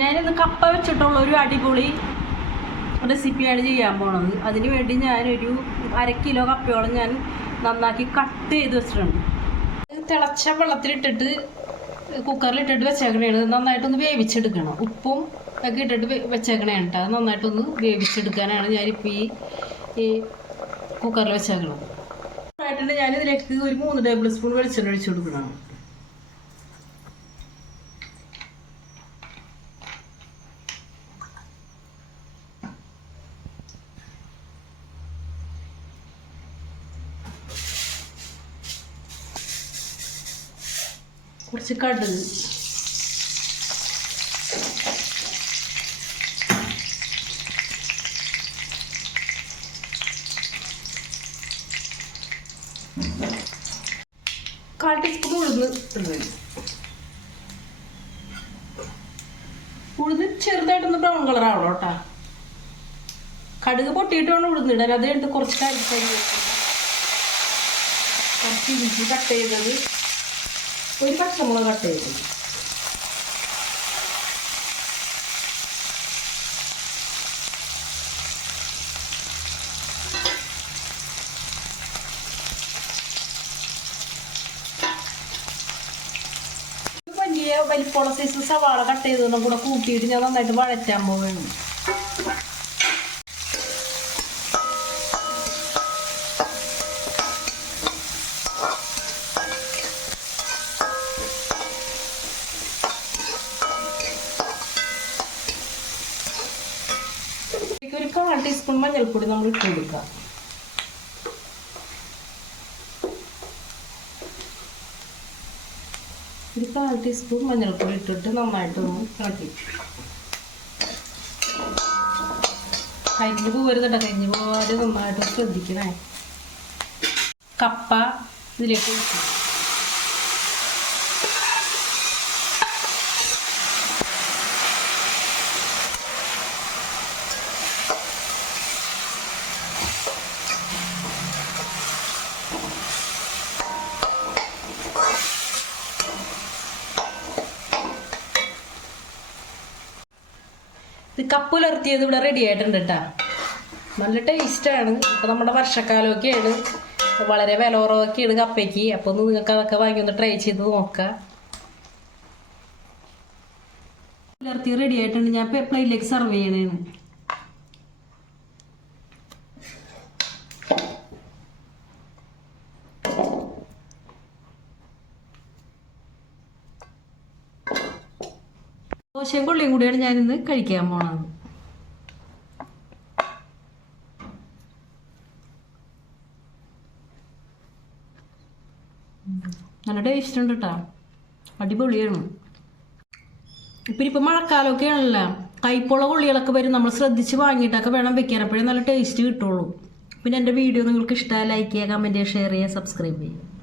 ഞാനിന്ന് കപ്പ വെച്ചിട്ടുള്ള ഒരു അടിപൊളി റെസിപ്പിയാണ് ചെയ്യാൻ പോണത്. അതിന് വേണ്ടി ഞാനൊരു 1/2 കിലോ കപ്പയോളം ഞാൻ നന്നാക്കി കട്ട് ചെയ്ത് വെച്ചിട്ടുണ്ട്. തിളച്ച വെള്ളത്തിലിട്ടിട്ട് കുക്കറിലിട്ടിട്ട് വെച്ചേക്കണേണ്. നന്നായിട്ടൊന്ന് വേവിച്ചെടുക്കണം. ഉപ്പും ഒക്കെ ഇട്ടിട്ട് വെച്ചേക്കണേണ് കേട്ടോ. അത് നന്നായിട്ടൊന്ന് വേവിച്ചെടുക്കാനാണ് ഞാനിപ്പോൾ ഈ കുക്കറിൽ വെച്ചേക്കണം. ആയിട്ടുണ്ട്. ഞാനിതിലേക്ക് ഒരു 3 ടേബിൾ സ്പൂൺ വെളിച്ചെണ്ണ ഒഴിച്ചു കൊടുക്കണം. കുറച്ച് കടുക്, കാൽ ടീസ്പൂൺ ഉഴുന്ന് ചെറുതായിട്ടൊന്ന് ബ്രൗൺ കളർ ആവണം കേട്ടോ. കടുക് പൊട്ടിയിട്ട് വേണം ഉഴുന്നിടാൻ. അത് കഴിഞ്ഞിട്ട് കുറച്ച് കരിക്കരി, കുറച്ച് ഇഞ്ചി കട്ട് ചെയ്തത്, ഒരു പച്ചമുളക് കട്ട് ചെയ്തത്, വലിയ വലിപ്പമുള്ള സൈസ് സവാള കട്ട് ചെയ്തതും കൂടെ കൂട്ടിയിട്ട് ഞാൻ നന്നായിട്ട് വഴറ്റാൻ പോവുകയാണ്. ഒരു 1/4 ടീസ്പൂൺ മഞ്ഞൾപ്പൊടി നമ്മൾ ഇട്ട് കൊടുക്കാം. ഒരു 1/4 ടീസ്പൂൺ മഞ്ഞൾപ്പൊടി ഇട്ടിട്ട് നന്നായിട്ടൊന്ന് ഇളക്കി. കരിഞ്ഞു പോകരുതട്ടോ. കരിഞ്ഞു പോകാതെ നന്നായിട്ട് ശ്രദ്ധിക്കണേ. കപ്പ ഇതിലേക്ക് ഒഴിച്ചു. ഇത് കപ്പ് ഉലർത്തിയത് ഇവിടെ റെഡി ആയിട്ടുണ്ട് കേട്ടോ. നല്ല ടേസ്റ്റാണ്. ഇപ്പോൾ നമ്മുടെ വർഷക്കാലമൊക്കെയാണ്, വളരെ വില കുറവൊക്കെയാണ് കപ്പയ്ക്ക്. അപ്പോൾ ഒന്ന് നിങ്ങൾക്ക് അതൊക്കെ വാങ്ങി ഒന്ന് ട്രൈ ചെയ്ത് നോക്കാം. ഉലർത്തി റെഡി ആയിട്ടുണ്ട്. ഞാൻ പ്ലേറ്റിലേക്ക് സെർവ് ചെയ്യണേണ്. ദോശയും കൊള്ളിയും കൂടിയാണ് ഞാനിന്ന് കഴിക്കാൻ പോണത്. നല്ല ടേസ്റ്റ് ഉണ്ട് കേട്ടോ. അടിപൊളിയാണ്. ഇപ്പം മഴക്കാലമൊക്കെ ആണല്ലോ, കൈപ്പുള്ള കൊള്ളികളൊക്കെ വരും. നമ്മൾ ശ്രദ്ധിച്ച് വാങ്ങിയിട്ടൊക്കെ വേണം വെക്കാൻ. അപ്പോഴേ നല്ല ടേസ്റ്റ് കിട്ടുള്ളൂ. പിന്നെ എൻ്റെ വീഡിയോ നിങ്ങൾക്ക് ഇഷ്ടമായി ലൈക്ക് ചെയ്യുക, കമൻറ്റ് ചെയ്യുക, ഷെയർ ചെയ്യുക, സബ്സ്ക്രൈബ് ചെയ്യുക.